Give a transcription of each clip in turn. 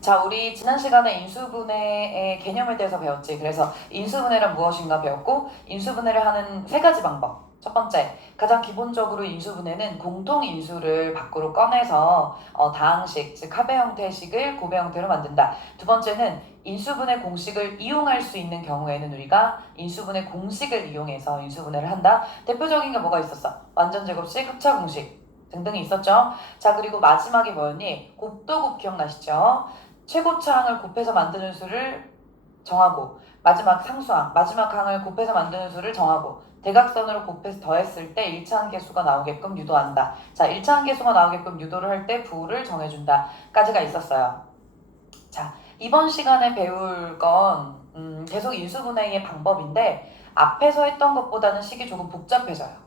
자, 우리 지난 시간에 인수분해의 개념에 대해서 배웠지. 그래서 인수분해란 무엇인가 배웠고, 인수분해를 하는 세 가지 방법. 첫 번째, 가장 기본적으로 인수분해는 공통인수를 밖으로 꺼내서 다항식, 즉 합의 형태의 식을 곱의 형태로 만든다. 두 번째는 인수분해 공식을 이용할 수 있는 경우에는 우리가 인수분해 공식을 이용해서 인수분해를 한다. 대표적인 게 뭐가 있었어? 완전제곱식, 합차공식 등등이 있었죠. 자, 그리고 마지막에 뭐였니? 곱도곱 기억나시죠? 최고차항을 곱해서 만드는 수를 정하고 마지막 상수항, 마지막 항을 곱해서 만드는 수를 정하고 대각선으로 곱해서 더했을 때 1차항계수가 나오게끔 유도한다. 자, 1차항계수가 나오게끔 유도를 할 때 부호를 정해준다 까지가 있었어요. 자, 이번 시간에 배울 건 계속 인수분해의 방법인데 앞에서 했던 것보다는 식이 조금 복잡해져요.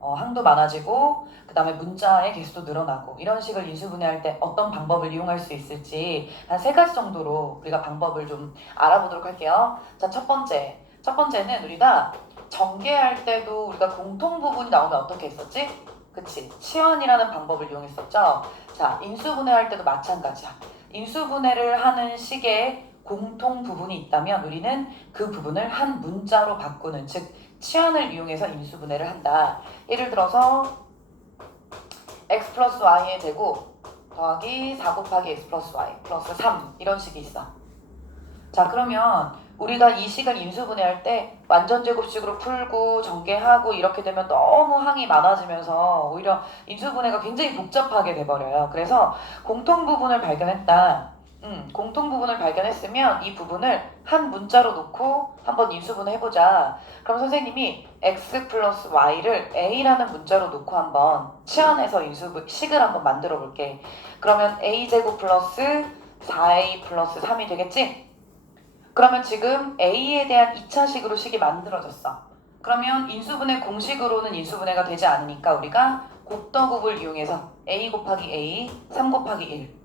항도 많아지고 그 다음에 문자의 개수도 늘어나고 이런 식을 인수분해할 때 어떤 방법을 이용할 수 있을지 한 세 가지 정도로 우리가 방법을 좀 알아보도록 할게요. 자, 첫 번째는 우리가 전개할 때도 우리가 공통 부분이 나오면 어떻게 했었지? 그치, 치환이라는 방법을 이용했었죠. 자, 인수분해할 때도 마찬가지야. 인수분해를 하는 식의 공통 부분이 있다면 우리는 그 부분을 한 문자로 바꾸는, 즉 치환을 이용해서 인수분해를 한다. 예를 들어서 x 플러스 y의 제곱 더하기 4 곱하기 x 플러스 y 플러스 3 이런 식이 있어. 자, 그러면 우리가 이 식을 인수분해할 때 완전제곱식으로 풀고 전개하고 이렇게 되면 너무 항이 많아지면서 오히려 인수분해가 굉장히 복잡하게 돼버려요. 그래서 공통 부분을 발견했다. 공통 부분을 발견했으면 이 부분을 한 문자로 놓고 한번 인수분해 해보자. 그럼 선생님이 x 플러스 y를 a라는 문자로 놓고 한번 치환해서 식을 한번 만들어 볼게. 그러면 a제곱 플러스 4a 플러스 3이 되겠지? 그러면 지금 a에 대한 2차식으로 식이 만들어졌어. 그러면 인수분해 공식으로는 인수분해가 되지 않으니까 우리가 곱더곱을 이용해서 a 곱하기 a, 3 곱하기 1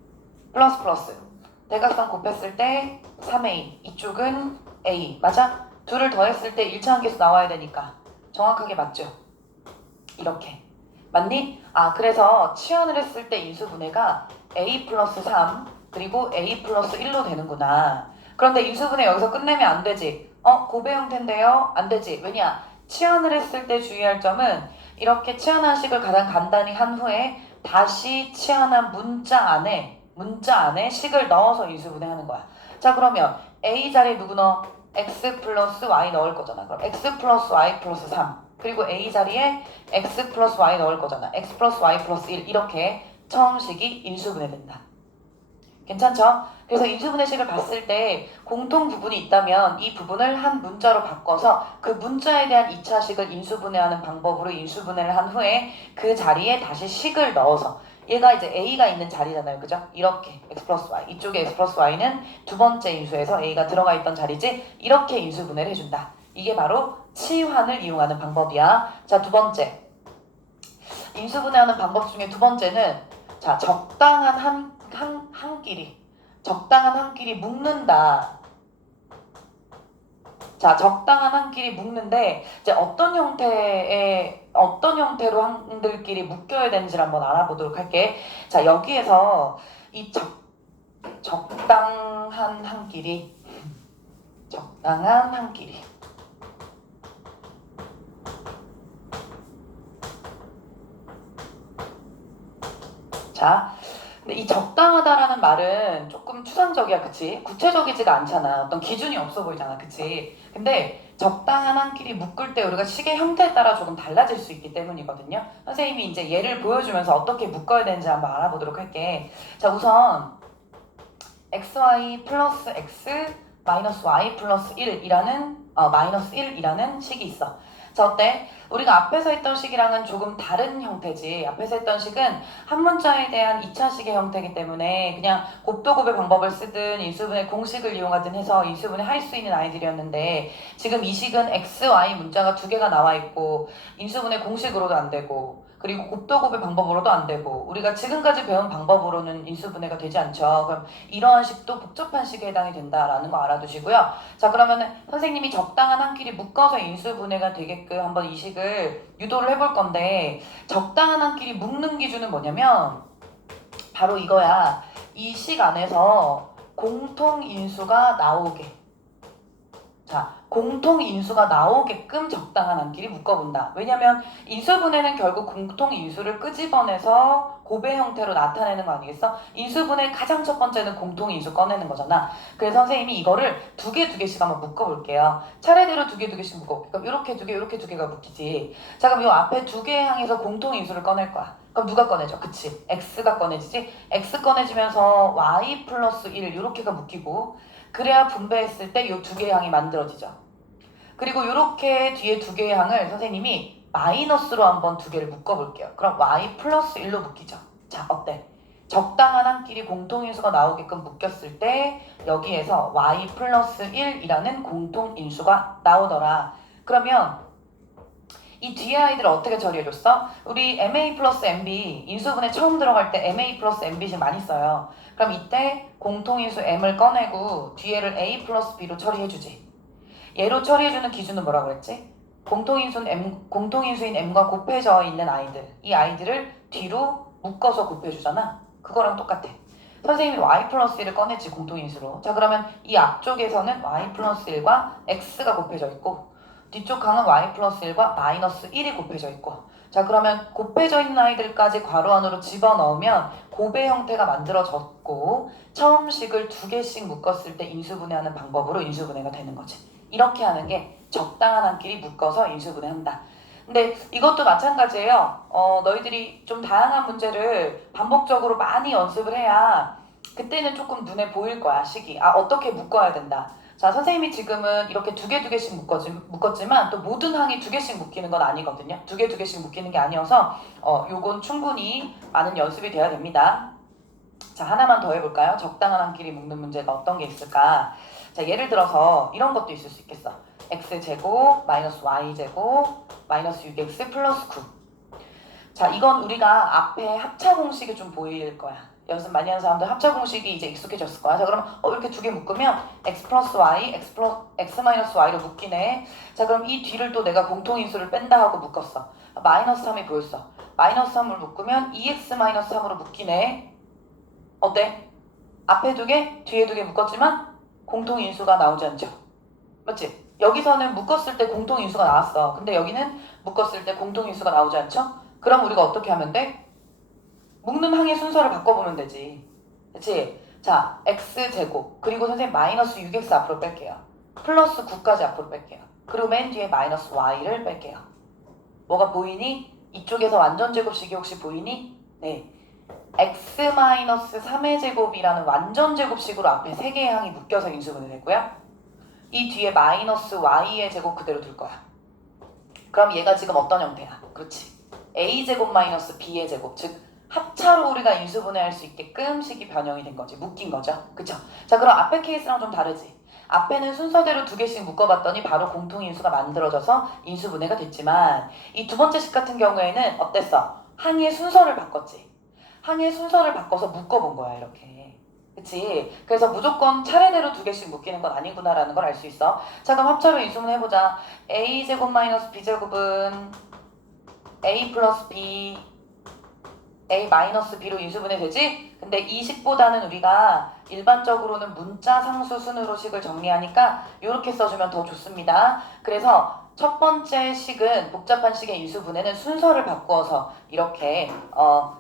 플러스 플러스 대각선 곱했을 때 3a, 이쪽은 a, 맞아? 둘을 더했을 때 1차항계수 나와야 되니까 정확하게 맞죠? 이렇게 맞니? 아, 그래서 치환을 했을 때 인수분해가 a 플러스 3 그리고 a 플러스 1로 되는구나. 그런데 인수분해 여기서 끝내면 안 되지. 곱의 형태인데요? 안 되지. 왜냐? 치환을 했을 때 주의할 점은 이렇게 치환한 식을 가장 간단히 한 후에 다시 치환한 문자 안에 식을 넣어서 인수분해하는 거야. 자, 그러면 a 자리에 누구 넣어? x 플러스 y 넣을 거잖아. 그럼 x 플러스 y 플러스 3 그리고 a 자리에 x 플러스 y 넣을 거잖아. x 플러스 y 플러스 1 이렇게 처음 식이 인수분해된다. 괜찮죠? 그래서 인수분해식을 봤을 때 공통 부분이 있다면 이 부분을 한 문자로 바꿔서 그 문자에 대한 2차식을 인수분해하는 방법으로 인수분해를 한 후에 그 자리에 다시 식을 넣어서 얘가 이제 a가 있는 자리잖아요. 그죠? 이렇게 x 플러스 y 이쪽에 x 플러스 y는 두 번째 인수에서 a가 들어가 있던 자리지 이렇게 인수분해를 해준다. 이게 바로 치환을 이용하는 방법이야. 자, 두 번째 인수분해하는 방법 중에 두 번째는 자, 적당한 한 끼리 묶는다. 자, 적당한 한 끼리 묶는데 이제 어떤 형태로 한들끼리 묶여야 되는지를 한번 알아보도록 할게. 자, 여기에서 이 적당한 한 끼리 자, 근데 이 적당하다라는 말은 조금 추상적이야, 그치? 구체적이지가 않잖아. 어떤 기준이 없어 보이잖아, 그치? 근데 적당한 한 끼리 묶을 때 우리가 식의 형태에 따라 조금 달라질 수 있기 때문이거든요. 선생님이 이제 예를 보여주면서 어떻게 묶어야 되는지 한번 알아보도록 할게. 자, 우선 xy 플러스 x 마이너스 y 플러스 1이라는 식이 있어. 자, 어때? 우리가 앞에서 했던 식이랑은 조금 다른 형태지. 앞에서 했던 식은 한 문자에 대한 2차식의 형태이기 때문에 그냥 곱도곱의 방법을 쓰든 인수분해 공식을 이용하든 해서 인수분해 할 수 있는 아이들이었는데 지금 이 식은 x, y 문자가 두 개가 나와 있고 인수분해 공식으로도 안 되고 그리고 곱도곱의 방법으로도 안 되고 우리가 지금까지 배운 방법으로는 인수분해가 되지 않죠. 그럼 이러한 식도 복잡한 식에 해당이 된다라는 거 알아두시고요. 자, 그러면은 선생님이 적당한 한 끼리 묶어서 인수분해가 되게끔 한번 이 식을 유도를 해볼 건데 적당한 한 끼리 묶는 기준은 뭐냐면 바로 이거야. 이 식 안에서 공통인수가 나오게. 자, 공통인수가 나오게끔 적당한 한끼리 묶어본다. 왜냐면 인수분해는 결국 공통인수를 끄집어내서 곱의 형태로 나타내는 거 아니겠어? 인수분해 가장 첫 번째는 공통인수 꺼내는 거잖아. 그래서 선생님이 이거를 두 개씩 한번 묶어볼게요. 차례대로 두 개씩 묶어볼게요. 그럼 이렇게 두 개, 이렇게 두 개가 묶이지. 자, 그럼 이 앞에 두 개 향해서 공통인수를 꺼낼 거야. 그럼 누가 꺼내죠? 그치? x가 꺼내지지? x 꺼내지면서 y 플러스 1 이렇게가 묶이고, 그래야 분배했을 때 이 두 개의 항이 만들어지죠. 그리고 이렇게 뒤에 두 개의 항을 선생님이 마이너스로 한번 두 개를 묶어볼게요. 그럼 y 플러스 1로 묶이죠. 자, 어때? 적당한 한끼리 공통인수가 나오게끔 묶였을 때 여기에서 y 플러스 1이라는 공통인수가 나오더라. 그러면 이 뒤에 아이들을 어떻게 처리해줬어? 우리 MA 플러스 MB 인수분해 처음 들어갈 때 MA 플러스 MB씩 많이 써요. 그럼 이때 공통인수 M을 꺼내고 뒤에를 A 플러스 B로 처리해주지. 얘로 처리해주는 기준은 뭐라고 했지? 공통인수인 M과 곱해져 있는 아이들. 이 아이들을 뒤로 묶어서 곱해주잖아. 그거랑 똑같아. 선생님이 Y 플러스 1을 꺼냈지, 공통인수로. 자, 그러면 이 앞쪽에서는 Y 플러스 1과 X가 곱해져 있고 뒤쪽 항은 y 플러스 1과 마이너스 1이 곱해져 있고, 자, 그러면 곱해져 있는 아이들까지 괄호 안으로 집어넣으면 곱의 형태가 만들어졌고 처음 식을 두 개씩 묶었을 때 인수분해하는 방법으로 인수분해가 되는 거지. 이렇게 하는 게 적당한 한끼리 묶어서 인수분해한다. 근데 이것도 마찬가지예요. 너희들이 좀 다양한 문제를 반복적으로 많이 연습을 해야 그때는 조금 눈에 보일 거야, 식이. 아, 어떻게 묶어야 된다. 자, 선생님이 지금은 이렇게 두 개씩 묶었지만 또 모든 항이 두 개씩 묶이는 건 아니거든요. 두 개씩 묶이는 게 아니어서 요건 충분히 많은 연습이 돼야 됩니다. 자, 하나만 더 해볼까요? 적당한 한끼리 묶는 문제가 어떤 게 있을까? 자, 예를 들어서 이런 것도 있을 수 있겠어. x제곱 마이너스 y제곱 마이너스 6x 플러스 9. 자, 이건 우리가 앞에 합차 공식이 좀 보일 거야. 연습 많이 하는 사람들 합차 공식이 이제 익숙해졌을 거야. 자, 그럼 이렇게 두 개 묶으면 x 플러스 y, x 마이너스 y로 묶이네. 자, 그럼 이 뒤를 또 내가 공통인수를 뺀다 하고 묶었어. 마이너스 3이 보였어. 마이너스 3을 묶으면 2x 마이너스 3으로 묶이네. 어때? 앞에 두 개, 뒤에 두 개 묶었지만 공통인수가 나오지 않죠? 맞지? 여기서는 묶었을 때 공통인수가 나왔어. 근데 여기는 묶었을 때 공통인수가 나오지 않죠? 그럼 우리가 어떻게 하면 돼? 묶는 항의 순서를 바꿔보면 되지. 그치? 자, x제곱 그리고 선생님 마이너스 6x 앞으로 뺄게요. 플러스 9까지 앞으로 뺄게요. 그리고 맨 뒤에 마이너스 y를 뺄게요. 뭐가 보이니? 이쪽에서 완전제곱식이 혹시 보이니? 네. x 마이너스 3의 제곱이라는 완전제곱식으로 앞에 세 개의 항이 묶여서 인수분해 됐고요. 이 뒤에 마이너스 y의 제곱 그대로 둘 거야. 그럼 얘가 지금 어떤 형태야? 그렇지. a제곱 마이너스 b의 제곱, 즉 합차로 우리가 인수분해할 수 있게끔 식이 변형이 된 거지. 묶인 거죠. 그쵸? 자, 그럼 앞에 케이스랑 좀 다르지. 앞에는 순서대로 두 개씩 묶어봤더니 바로 공통인수가 만들어져서 인수분해가 됐지만 이 두 번째 식 같은 경우에는 어땠어? 항의 순서를 바꿨지. 항의 순서를 바꿔서 묶어본 거야, 이렇게. 그치? 그래서 무조건 차례대로 두 개씩 묶이는 건 아니구나라는 걸 알 수 있어. 자, 그럼 합차로 인수분해 해보자. a제곱 마이너스 b제곱은 a 플러스 b a 마이너스 b로 인수분해 되지? 근데 이 식보다는 우리가 일반적으로는 문자 상수 순으로 식을 정리하니까 이렇게 써주면 더 좋습니다. 그래서 첫 번째 식은 복잡한 식의 인수분해는 순서를 바꾸어서 이렇게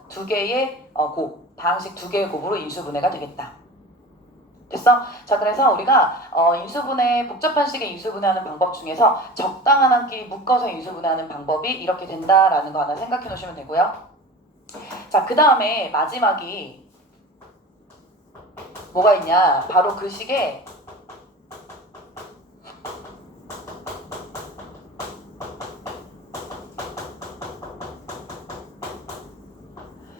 두 개의 곱, 다항식 두 개의 곱으로 인수분해가 되겠다. 됐어? 자, 그래서 우리가 복잡한 식의 인수분해하는 방법 중에서 적당한 한끼리 묶어서 인수분해하는 방법이 이렇게 된다라는 거 하나 생각해 놓으시면 되고요. 자, 그 다음에 마지막이 뭐가 있냐? 바로 그 식에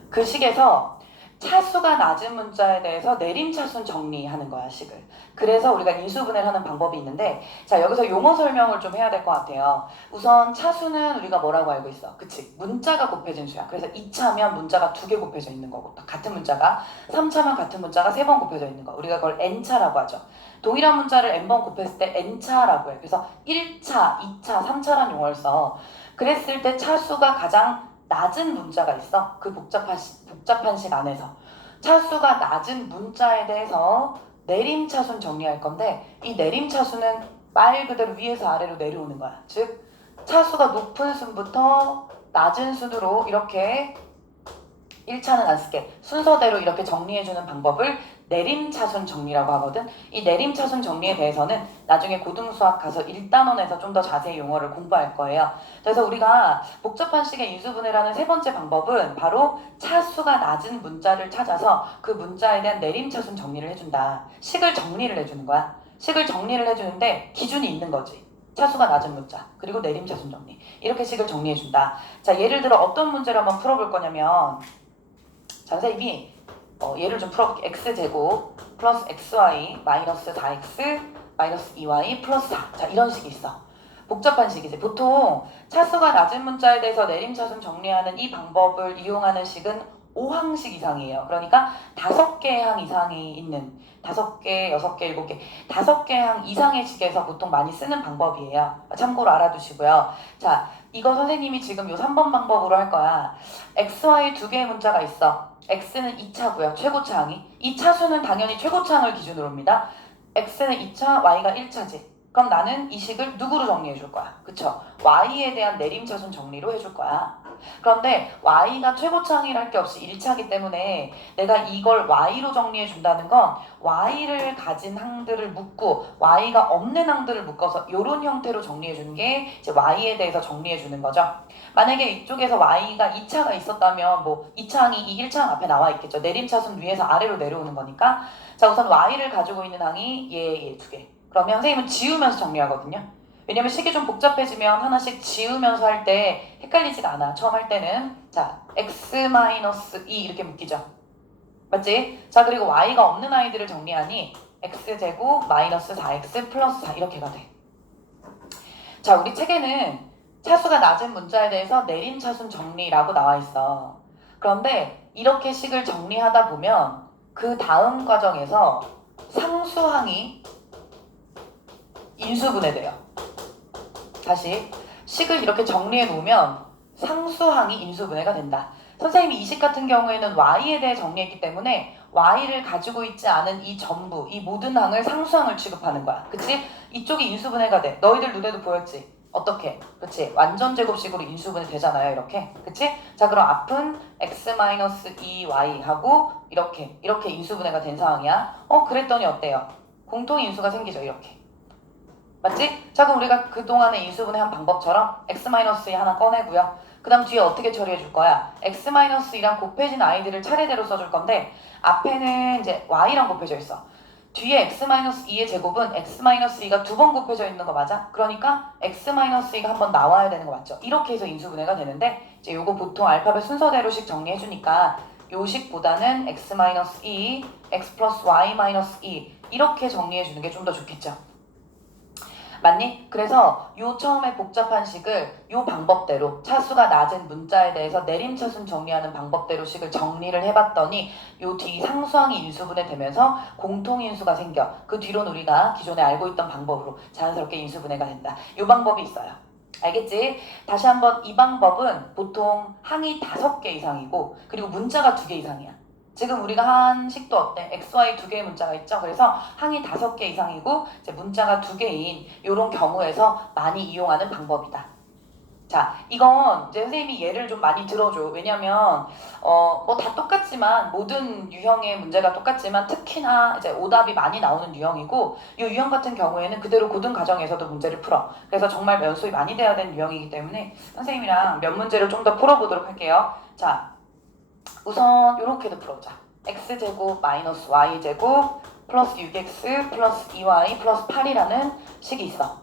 그 식에서 차수가 낮은 문자에 대해서 내림차순 정리하는 거야, 식을. 그래서 우리가 인수분해를 하는 방법이 있는데, 자, 여기서 용어 설명을 좀 해야 될 것 같아요. 우선 차수는 우리가 뭐라고 알고 있어? 그치? 문자가 곱해진 수야. 그래서 2차면 문자가 두 개 곱해져 있는 거고, 같은 문자가 3차면 같은 문자가 세 번 곱해져 있는 거. 우리가 그걸 n차라고 하죠. 동일한 문자를 n번 곱했을 때 n차라고 해. 그래서 1차, 2차, 3차라는 용어를 써. 그랬을 때 차수가 가장 낮은 문자가 있어. 그 복잡한 식 안에서 차수가 낮은 문자에 대해서 내림차순 정리할 건데 이 내림차순은 말 그대로 위에서 아래로 내려오는 거야. 즉 차수가 높은 순부터 낮은 순으로 이렇게 1차는 안 쓸게. 순서대로 이렇게 정리해주는 방법을 내림차순 정리라고 하거든. 이 내림차순 정리에 대해서는 나중에 고등수학 가서 1단원에서 좀 더 자세히 용어를 공부할 거예요. 그래서 우리가 복잡한 식의 인수분해라는 세 번째 방법은 바로 차수가 낮은 문자를 찾아서 그 문자에 대한 내림차순 정리를 해준다. 식을 정리를 해주는 거야. 식을 정리를 해주는데 기준이 있는 거지. 차수가 낮은 문자, 그리고 내림차순 정리. 이렇게 식을 정리해준다. 자, 예를 들어 어떤 문제를 한번 풀어볼 거냐면 자, 선생님이 예를 좀 풀어볼게. x제곱 플러스 xy 마이너스 4x 마이너스 2y 플러스 4. 자, 이런 식이 있어. 복잡한 식이지. 보통 차수가 낮은 문자에 대해서 내림차순 정리하는 이 방법을 이용하는 식은 5항식 이상이에요. 그러니까 5개의 항 이상이 있는 5개, 6개, 7개 5개의 항 이상의 식에서 보통 많이 쓰는 방법이에요. 참고로 알아두시고요. 자, 이거 선생님이 지금 요 3번 방법으로 할 거야. xy 두 개의 문자가 있어. x는 2차고요. 최고차 항이. 이 차수는 당연히 최고차 항을 기준으로 합니다. x는 2차, y가 1차지. 그럼 나는 이 식을 누구로 정리해 줄 거야? 그쵸? y에 대한 내림차순 정리로 해줄 거야. 그런데 y가 최고차 항이라 할 게 없이 1차기 때문에 내가 이걸 y로 정리해 준다는 건 y를 가진 항들을 묶고 y가 없는 항들을 묶어서 이런 형태로 정리해 주는 게 이제 y에 대해서 정리해 주는 거죠. 만약에 이쪽에서 y가 2차가 있었다면 뭐 2차 항이 이 1차 항 앞에 나와 있겠죠. 내림차순 위에서 아래로 내려오는 거니까. 자, 우선 y를 가지고 있는 항이 얘 두 개. 그러면 선생님은 지우면서 정리하거든요. 왜냐면 식이 좀 복잡해지면 하나씩 지우면서 할 때 헷갈리지가 않아. 처음 할 때는 자 x-2 이렇게 묶이죠. 맞지? 자, 그리고 y가 없는 아이들을 정리하니 x제곱 마이너스 4x 플러스 4 이렇게가 돼. 자, 우리 책에는 차수가 낮은 문자에 대해서 내림차순 정리라고 나와 있어. 그런데 이렇게 식을 정리하다 보면 그 다음 과정에서 상수항이 인수분해돼요. 다시 식을 이렇게 정리해 놓으면 상수항이 인수분해가 된다. 선생님이 이 식 같은 경우에는 y에 대해 정리했기 때문에 y를 가지고 있지 않은 이 전부, 이 모든 항을 상수항을 취급하는 거야. 그치? 이쪽이 인수분해가 돼. 너희들 눈에도 보였지? 어떻게? 그치? 완전 제곱식으로 인수분해 되잖아요. 이렇게. 그치? 자, 그럼 앞은 x-2y 하고 이렇게 인수분해가 된 상황이야. 그랬더니 어때요? 공통인수가 생기죠. 이렇게. 맞지? 자, 그럼 우리가 그동안에 인수분해한 방법처럼 x-2 하나 꺼내고요. 그 다음 뒤에 어떻게 처리해 줄 거야? x-2랑 곱해진 아이들을 차례대로 써줄 건데 앞에는 이제 y랑 곱해져 있어. 뒤에 x-2의 제곱은 x-2가 두 번 곱해져 있는 거 맞아? 그러니까 x-2가 한 번 나와야 되는 거 맞죠? 이렇게 해서 인수분해가 되는데 이제 요거 보통 알파벳 순서대로씩 정리해 주니까 요 식보다는 x-2, x 플러스 y-2 이렇게 정리해 주는 게 좀 더 좋겠죠? 맞니? 그래서 요 처음에 복잡한 식을 요 방법대로 차수가 낮은 문자에 대해서 내림차순 정리하는 방법대로 식을 정리를 해봤더니 요 뒤 상수항이 인수분해 되면서 공통인수가 생겨. 그 뒤로는 우리가 기존에 알고 있던 방법으로 자연스럽게 인수분해가 된다. 요 방법이 있어요. 알겠지? 다시 한번 이 방법은 보통 항이 5개 이상이고 그리고 문자가 2개 이상이야. 지금 우리가 한 식도 어때? XY 두 개의 문자가 있죠? 그래서 항이 5개 이상이고 이제 문자가 2개인 이런 경우에서 많이 이용하는 방법이다. 자, 이건 이제 선생님이 예를 좀 많이 들어줘. 왜냐면 뭐 다 똑같지만 모든 유형의 문제가 똑같지만 특히나 이제 오답이 많이 나오는 유형이고 이 유형 같은 경우에는 그대로 고등 과정에서도 문제를 풀어. 그래서 정말 연습이 많이 돼야 되는 유형이기 때문에 선생님이랑 몇 문제를 좀 더 풀어보도록 할게요. 자, 우선 이렇게도 풀어보자. x제곱 마이너스 y제곱 플러스 6x 플러스 2y 플러스 8이라는 식이 있어.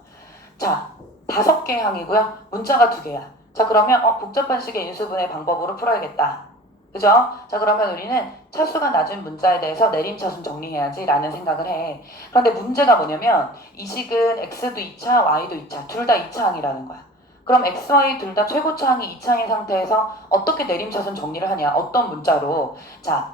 자, 5개의 항이고요. 문자가 2개야. 자, 그러면 복잡한 식의 인수분해 방법으로 풀어야겠다. 그죠? 자, 그러면 우리는 차수가 낮은 문자에 대해서 내림차순 정리해야지 라는 생각을 해. 그런데 문제가 뭐냐면 이 식은 x도 2차, y도 2차 둘 다 2차 항이라는 거야. 그럼 x, y 둘 다 최고차 항이 2차인 상태에서 어떻게 내림차순 정리를 하냐? 어떤 문자로? 자,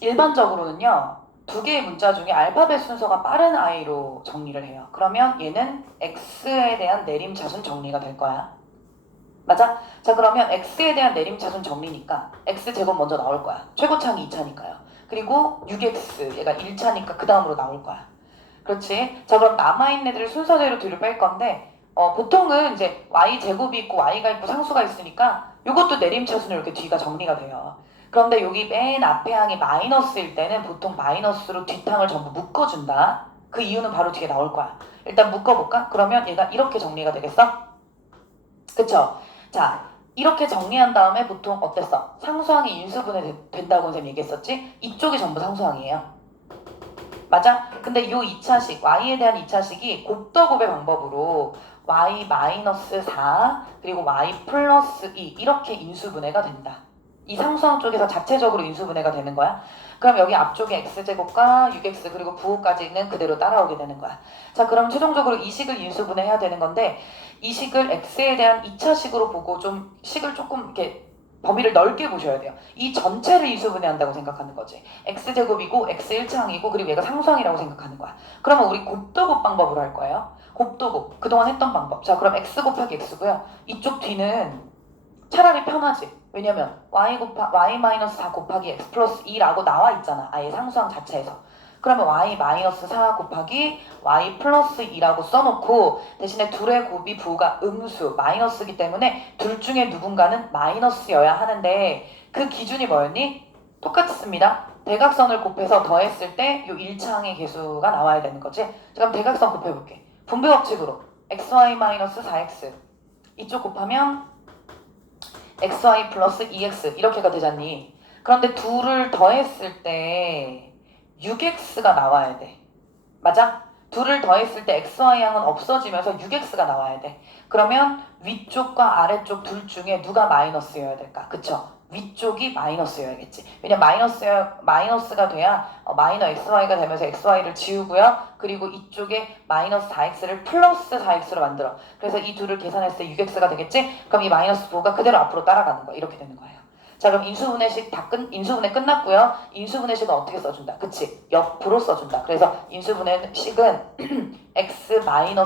일반적으로는요. 2개의 문자 중에 알파벳 순서가 빠른 i로 정리를 해요. 그러면 얘는 x에 대한 내림차순 정리가 될 거야. 맞아? 자, 그러면 x에 대한 내림차순 정리니까 x제곱 먼저 나올 거야. 최고차 항이 2차니까요. 그리고 6x 얘가 1차니까 그 다음으로 나올 거야. 그렇지? 자, 그럼 남아있는 애들을 순서대로 뒤로 뺄 건데 보통은 이제 y제곱이 있고 y가 있고 상수가 있으니까 이것도 내림차순으로 이렇게 뒤가 정리가 돼요. 그런데 여기 맨 앞에 항이 마이너스일 때는 보통 마이너스로 뒷항을 전부 묶어준다. 그 이유는 바로 뒤에 나올 거야. 일단 묶어볼까? 그러면 얘가 이렇게 정리가 되겠어? 그쵸? 자, 이렇게 정리한 다음에 보통 어땠어? 상수항이 인수분해 된다고 선생님 얘기했었지? 이쪽이 전부 상수항이에요. 맞아? 근데 이 2차식, y에 대한 2차식이 곱더곱의 방법으로 y-4 그리고 y 플러스 2 이렇게 인수분해가 된다. 이 상수항 쪽에서 자체적으로 인수분해가 되는 거야. 그럼 여기 앞쪽에 x제곱과 6x 그리고 9까지는 그대로 따라오게 되는 거야. 자, 그럼 최종적으로 이 식을 인수분해해야 되는 건데 이 식을 x에 대한 2차식으로 보고 좀 식을 조금 이렇게 범위를 넓게 보셔야 돼요. 이 전체를 인수분해한다고 생각하는 거지. x제곱이고 x 1차항이고 그리고 얘가 상수항이라고 생각하는 거야. 그러면 우리 곱도곱 방법으로 할 거예요. 곱도곱. 그동안 했던 방법. 자, 그럼 x 곱하기 x고요. 이쪽 뒤는 차라리 편하지. 왜냐면 y-4 곱하기 x 플러스 2라고 나와 있잖아. 아예 상수항 자체에서. 그러면 y-4 곱하기 y 플러스 2라고 써놓고 대신에 둘의 곱이 부호가 음수, 마이너스이기 때문에 둘 중에 누군가는 마이너스여야 하는데 그 기준이 뭐였니? 똑같습니다. 대각선을 곱해서 더했을 때 이 1차항의 개수가 나와야 되는 거지. 자, 그럼 대각선 곱해볼게. 분배 법칙으로 xy-4x 이쪽 곱하면 xy 플러스 2x 이렇게가 되잖니. 그런데 둘을 더했을 때 6x가 나와야 돼. 맞아? 둘을 더했을 때 xy항은 없어지면서 6x가 나와야 돼. 그러면 위쪽과 아래쪽 둘 중에 누가 마이너스여야 될까? 그쵸? 위쪽이 마이너스여야겠지. 왜냐면 마이너스가 돼야 마이너 xy가 되면서 xy를 지우고요. 그리고 이쪽에 마이너스 4x를 플러스 4x로 만들어. 그래서 이 둘을 계산했을 때 6x가 되겠지? 그럼 이 마이너스 부호가 그대로 앞으로 따라가는 거야. 이렇게 되는 거예요. 자, 그럼 인수분해식 인수분해 끝났고요. 인수분해식은 어떻게 써준다? 그치? 옆으로 써준다. 그래서 인수분해식은 x-y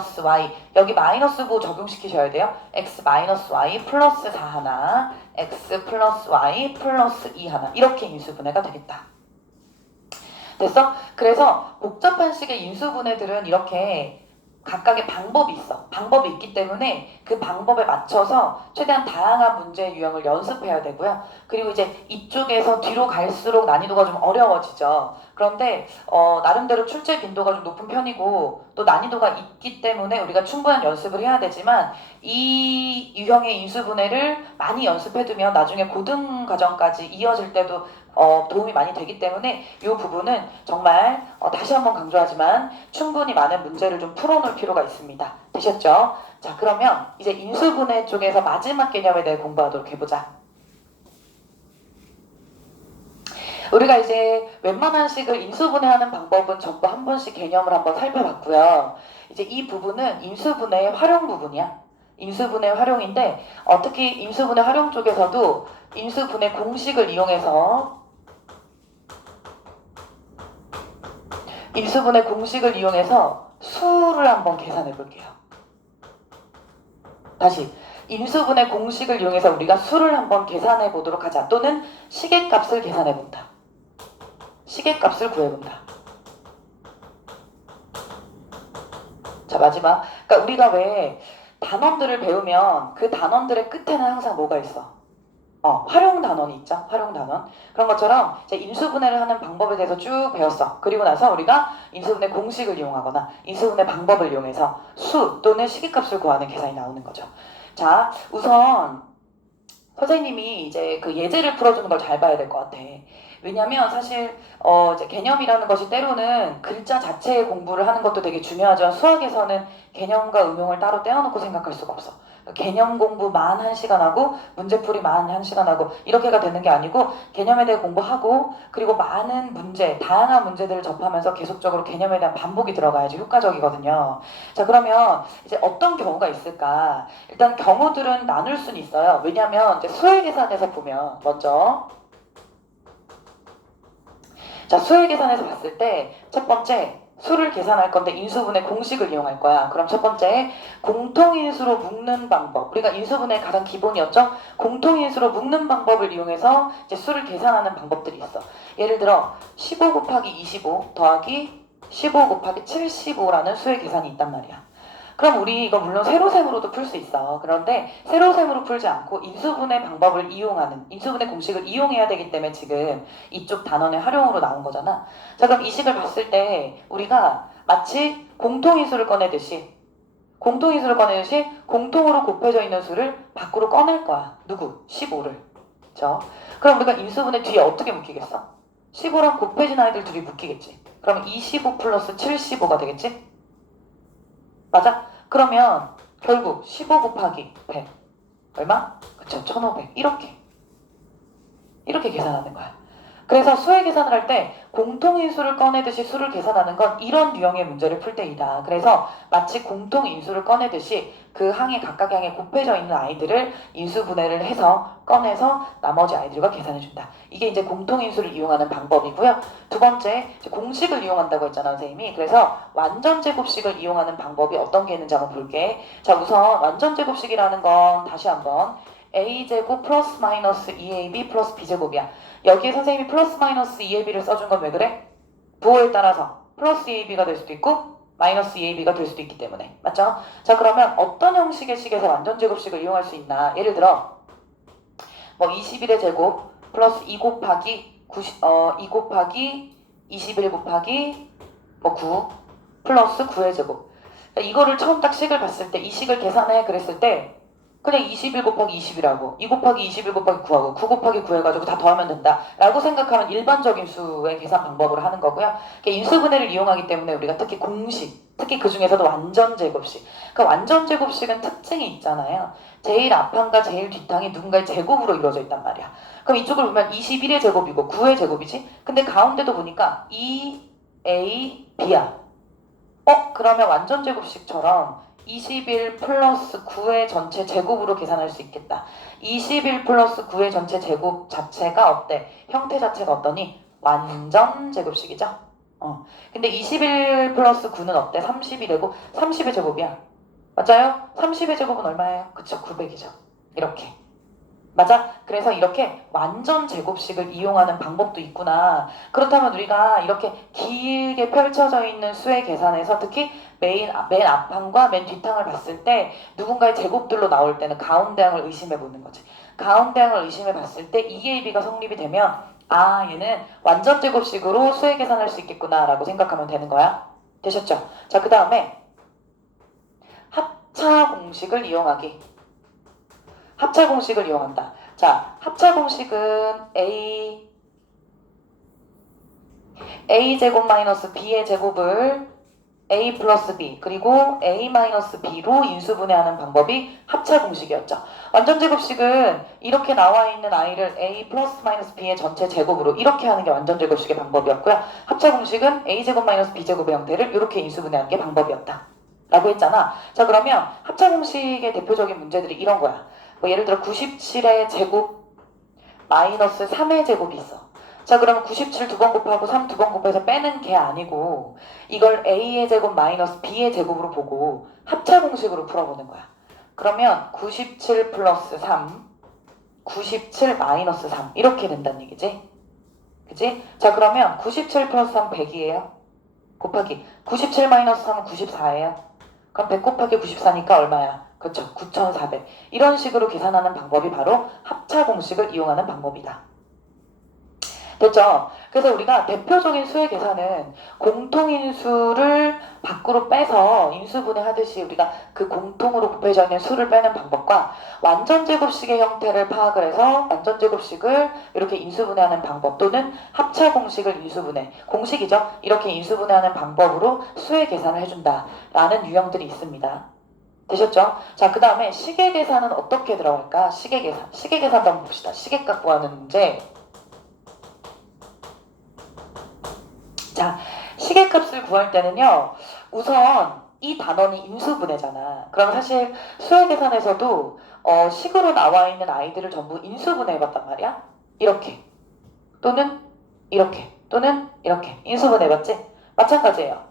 여기 마이너스 부호 적용시키셔야 돼요. x-y 플러스 4 하나 x 플러스 y 플러스 2 하나 이렇게 인수분해가 되겠다. 됐어? 그래서 복잡한 식의 인수분해들은 이렇게 각각의 방법이 있어. 방법이 있기 때문에 그 방법에 맞춰서 최대한 다양한 문제 유형을 연습해야 되고요. 그리고 이제 이쪽에서 뒤로 갈수록 난이도가 좀 어려워지죠. 그런데 나름대로 출제 빈도가 좀 높은 편이고 또 난이도가 있기 때문에 우리가 충분한 연습을 해야 되지만 이 유형의 인수분해를 많이 연습해두면 나중에 고등 과정까지 이어질 때도 도움이 많이 되기 때문에 이 부분은 정말 다시 한번 강조하지만 충분히 많은 문제를 좀 풀어놓을 필요가 있습니다. 되셨죠? 자, 그러면 이제 인수분해 쪽에서 마지막 개념에 대해 공부하도록 해보자. 우리가 이제 웬만한 식을 인수분해하는 방법은 전부 한 번씩 개념을 한번 살펴봤고요. 이제 이 부분은 인수분해의 활용 부분이야. 인수분해 활용인데 특히 인수분해 활용 쪽에서도 인수분해 공식을 이용해서 인수분해 공식을 이용해서 수를 한번 계산해 볼게요. 다시 인수분해 공식을 이용해서 우리가 수를 한번 계산해 보도록 하자. 또는 시계값을 계산해 본다. 시계값을 구해본다. 자, 마지막. 그러니까 우리가 왜 단원들을 배우면 그 단원들의 끝에는 항상 뭐가 있어? 활용 단원이 있죠. 활용 단원. 그런 것처럼 이제 인수분해를 하는 방법에 대해서 쭉 배웠어. 그리고 나서 우리가 인수분해 공식을 이용하거나 인수분해 방법을 이용해서 수 또는 시계값을 구하는 계산이 나오는 거죠. 자, 우선 선생님이 이제 그 예제를 풀어주는 걸 잘 봐야 될 것 같아. 왜냐면 사실 이제 개념이라는 것이 때로는 글자 자체의 공부를 하는 것도 되게 중요하지만 수학에서는 개념과 응용을 따로 떼어놓고 생각할 수가 없어. 개념 공부만 1시간 하고 문제풀이만 1시간 하고 이렇게가 되는 게 아니고 개념에 대해 공부하고 그리고 많은 문제, 다양한 문제들을 접하면서 계속적으로 개념에 대한 반복이 들어가야지 효과적이거든요. 자, 그러면 이제 어떤 경우가 있을까? 일단 경우들은 나눌 수는 있어요. 왜냐면 이제 수열 계산에서 보면 먼저 자, 수열 계산에서 봤을 때 첫 번째 수를 계산할 건데 인수분해 공식을 이용할 거야. 그럼 첫 번째, 공통인수로 묶는 방법. 우리가 인수분해 가장 기본이었죠? 공통인수로 묶는 방법을 이용해서 이제 수를 계산하는 방법들이 있어. 예를 들어 15 곱하기 25 더하기 15 곱하기 75라는 수의 계산이 있단 말이야. 그럼 우리 이거 물론 세로셈으로도 풀 수 있어. 그런데 세로셈으로 풀지 않고 인수분해 방법을 이용하는, 인수분해 공식을 이용해야 되기 때문에 지금 이쪽 단원의 활용으로 나온 거잖아. 자, 그럼 이 식을 봤을 때 우리가 마치 공통인수를 꺼내듯이 공통으로 곱해져 있는 수를 밖으로 꺼낼 거야. 누구? 15를. 그렇죠? 그럼 우리가 인수분해 뒤에 어떻게 묶이겠어? 15랑 곱해진 아이들 둘이 묶이겠지. 그러면 25 플러스 75가 되겠지? 맞아? 그러면 결국 15 곱하기 100 얼마? 그쵸, 1500 이렇게 계산하는 거야. 그래서 수의 계산을 할 때 공통인수를 꺼내듯이 수를 계산하는 건 이런 유형의 문제를 풀 때이다. 그래서 마치 공통인수를 꺼내듯이 그 항에 각각 향에 곱해져 있는 아이들을 인수분해를 해서 꺼내서 나머지 아이들과 계산해준다. 이게 이제 공통인수를 이용하는 방법이고요. 두 번째, 공식을 이용한다고 했잖아, 선생님이. 그래서 완전제곱식을 이용하는 방법이 어떤 게 있는지 한번 볼게. 자, 우선 완전제곱식이라는 건 다시 한번 a제곱 플러스 마이너스 2ab 플러스 b제곱이야. 여기에 선생님이 플러스 마이너스 2ab를 써준 건 왜 그래? 부호에 따라서 플러스 2ab가 될 수도 있고 마이너스 2ab가 될 수도 있기 때문에. 맞죠? 자, 그러면 어떤 형식의 식에서 완전제곱식을 이용할 수 있나? 예를 들어 뭐 21의 제곱 플러스 2 곱하기 2 곱하기 21 곱하기 뭐 9 플러스 9의 제곱. 이거를 처음 딱 식을 봤을 때 이 식을 계산해 그랬을 때 그냥 21 곱하기 20이라고 2 곱하기 21 곱하기 9하고 9 곱하기 9 해가지고 다 더하면 된다 라고 생각하면 일반적인 수의 계산 방법으로 하는 거고요. 인수분해를 이용하기 때문에 우리가 특히 공식, 특히 그 중에서도 완전제곱식, 그 완전제곱식은 특징이 있잖아요. 제일 앞항과 제일 뒷항이 누군가의 제곱으로 이루어져 있단 말이야. 그럼 이쪽을 보면 21의 제곱이고 9의 제곱이지. 근데 가운데도 보니까 2a, b야. 그러면 완전제곱식처럼 21 플러스 9의 전체 제곱으로 계산할 수 있겠다. 21 플러스 9의 전체 제곱 자체가 어때? 형태 자체가 어떠니? 완전제곱식이죠? 근데 21 플러스 9는 어때? 30이래고 30의 제곱이야. 맞아요? 30의 제곱은 얼마예요? 그쵸, 900이죠. 이렇게. 맞아? 그래서 이렇게 완전 제곱식을 이용하는 방법도 있구나. 그렇다면 우리가 이렇게 길게 펼쳐져 있는 수의 계산에서 특히 맨 앞항과 맨 뒷항을 봤을 때 누군가의 제곱들로 나올 때는 가운데 항을 의심해 보는 거지. 가운데 항을 의심해 봤을 때 2AB가 성립이 되면 얘는 완전 제곱식으로 수의 계산할 수 있겠구나 라고 생각하면 되는 거야. 되셨죠? 자, 그 다음에 합차 공식을 이용하기. 합차 공식을 이용한다. 자, 합차 공식은 a제곱 마이너스 b의 제곱을 a 플러스 b 그리고 a 마이너스 b로 인수분해하는 방법이 합차 공식이었죠. 완전 제곱식은 이렇게 나와 있는 a를 a 플러스 마이너스 b의 전체 제곱으로 이렇게 하는 게 완전 제곱식의 방법이었고요. 합차 공식은 a제곱 마이너스 b제곱의 형태를 이렇게 인수분해하는 게 방법이었다. 라고 했잖아. 자, 그러면 합차 공식의 대표적인 문제들이 이런 거야. 뭐 예를 들어 97의 제곱 마이너스 3의 제곱이 있어. 자, 그러면 97 두 번 곱하고 3 두 번 곱해서 빼는 게 아니고 이걸 a의 제곱 마이너스 b의 제곱으로 보고 합차 공식으로 풀어보는 거야. 그러면 97 플러스 3 97 마이너스 3 이렇게 된다는 얘기지. 그치? 자, 그러면 97 플러스 3 100이에요. 곱하기 97 마이너스 3은 94예요. 그럼 100 곱하기 94니까 얼마야? 그렇죠. 9400. 이런 식으로 계산하는 방법이 바로 합차 공식을 이용하는 방법이다. 됐죠? 그래서 우리가 대표적인 수의 계산은 공통인수를 밖으로 빼서 인수분해하듯이 우리가 그 공통으로 곱해져 있는 수를 빼는 방법과 완전제곱식의 형태를 파악을 해서 완전제곱식을 이렇게 인수분해하는 방법 또는 합차 공식을 인수분해, 공식이죠? 이렇게 인수분해하는 방법으로 수의 계산을 해준다라는 유형들이 있습니다. 되셨죠? 자, 그 다음에 시계 계산은 어떻게 들어갈까? 시계 계산도 한번 봅시다. 시계값 구하는 문제. 자, 시계값을 구할 때는요, 우선 이 단원이 인수분해잖아. 그럼 사실 수의 계산에서도 식으로 나와 있는 아이들을 전부 인수분해해봤단 말이야. 이렇게 또는 이렇게 또는 이렇게 인수분해해봤지? 마찬가지예요.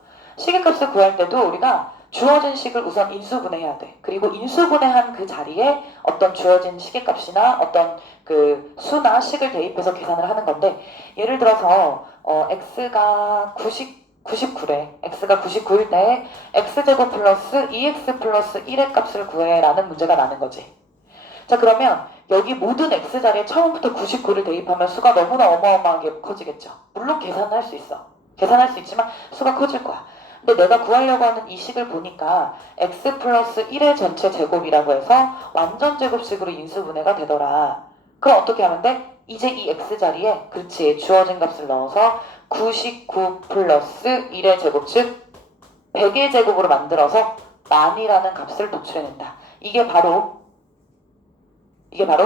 시계값을 구할 때도 우리가 주어진 식을 우선 인수분해해야 돼. 그리고 인수분해한 그 자리에 어떤 주어진 시계값이나 어떤 그 수나 식을 대입해서 계산을 하는 건데, 예를 들어서 x가 99래. x가 99일 때 x제곱 플러스 2x 플러스 1의 값을 구해라는 문제가 나는 거지. 자, 그러면 여기 모든 x 자리에 처음부터 99를 대입하면 수가 너무나 어마어마하게 커지겠죠. 물론 계산할 수 있어. 계산할 수 있지만 수가 커질 거야. 근데 내가 구하려고 하는 이 식을 보니까 x 플러스 1의 전체 제곱이라고 해서 완전 제곱식으로 인수분해가 되더라. 그럼 어떻게 하면 돼? 이제 이 x 자리에 그렇지 주어진 값을 넣어서 99 플러스 1의 제곱, 즉 100의 제곱으로 만들어서 만이라는 값을 도출해낸다. 이게 바로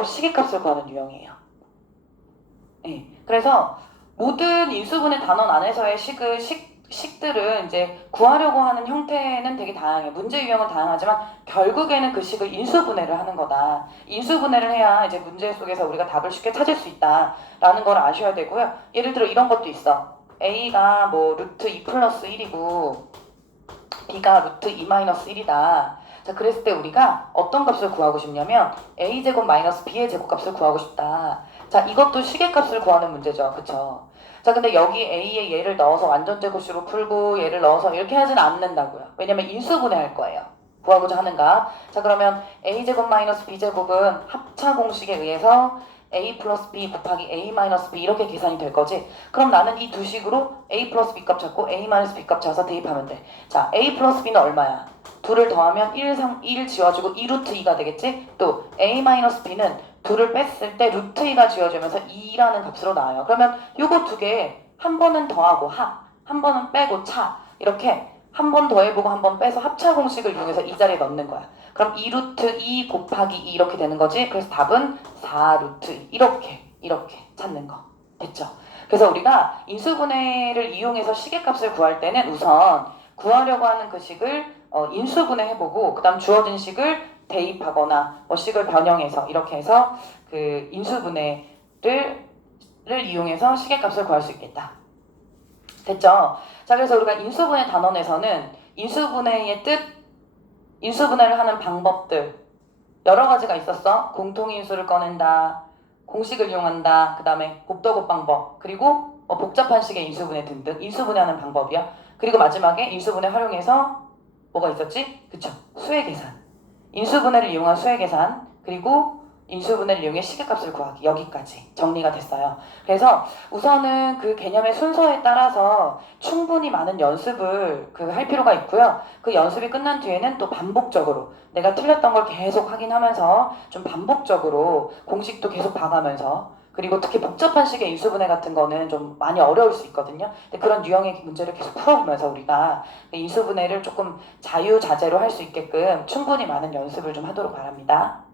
시계값을 구하는 유형이에요. 네. 그래서 모든 인수분해 단원 안에서의 식들은 이제 구하려고 하는 형태는 되게 다양해. 문제 유형은 다양하지만 결국에는 그 식을 인수분해를 하는 거다. 인수분해를 해야 이제 문제 속에서 우리가 답을 쉽게 찾을 수 있다라는 걸 아셔야 되고요. 예를 들어 이런 것도 있어. A가 뭐 루트 2 플러스 1이고 B가 루트 2 마이너스 1이다. 자, 그랬을 때 우리가 어떤 값을 구하고 싶냐면 A제곱 마이너스 B의 제곱값을 구하고 싶다. 자, 이것도 시계값을 구하는 문제죠. 그쵸? 자, 근데 여기 A에 얘를 넣어서 완전 제곱식으로 풀고 얘를 넣어서 이렇게 하진 않는다고요. 왜냐면 인수분해할 거예요. 구하고자 하는가? 자, 그러면 A제곱 마이너스 B제곱은 합차 공식에 의해서 A 플러스 B 곱하기 A 마이너스 B 이렇게 계산이 될 거지. 그럼 나는 이 두 식으로 A 플러스 B 값 찾고 A 마이너스 B 값 찾아서 대입하면 돼. 자, A 플러스 B는 얼마야? 둘을 더하면 1 지워지고 2루트 2가 되겠지? 또 A 마이너스 B는 둘을 뺐을 때 루트 2가 지워지면서 2라는 값으로 나와요. 그러면 요거 두 개 한 번은 더하고 한 번은 빼고 차, 이렇게 한 번 더해보고 한 번 빼서 합차 공식을 이용해서 이 자리에 넣는 거야. 그럼 2루트 2 곱하기 2 이렇게 되는 거지. 그래서 답은 4루트 2 이렇게 찾는 거. 됐죠? 그래서 우리가 인수분해를 이용해서 시계값을 구할 때는 우선 구하려고 하는 그 식을 인수분해 해보고 그 다음 주어진 식을 대입하거나 뭐 식을 변형해서 이렇게 해서 그 인수분해를 이용해서 시계값을 구할 수 있겠다. 됐죠? 자, 그래서 우리가 인수분해 단원에서는 인수분해의 뜻, 인수분해를 하는 방법들 여러 가지가 있었어. 공통인수를 꺼낸다, 공식을 이용한다, 그 다음에 곱더곱 방법, 그리고 복잡한 식의 인수분해 등등 인수분해하는 방법이야. 그리고 마지막에 인수분해 활용해서 뭐가 있었지? 그쵸? 수의 계산. 인수분해를 이용한 수의 계산, 그리고 인수분해를 이용해 시계값을 구하기, 여기까지 정리가 됐어요. 그래서 우선은 그 개념의 순서에 따라서 충분히 많은 연습을 할 필요가 있고요. 그 연습이 끝난 뒤에는 또 반복적으로 내가 틀렸던 걸 계속 확인하면서 좀 반복적으로 공식도 계속 봐가면서, 그리고 특히 복잡한 식의 인수분해 같은 거는 좀 많이 어려울 수 있거든요. 근데 그런 유형의 문제를 계속 풀어보면서 우리가 인수분해를 조금 자유자재로 할 수 있게끔 충분히 많은 연습을 좀 하도록 바랍니다.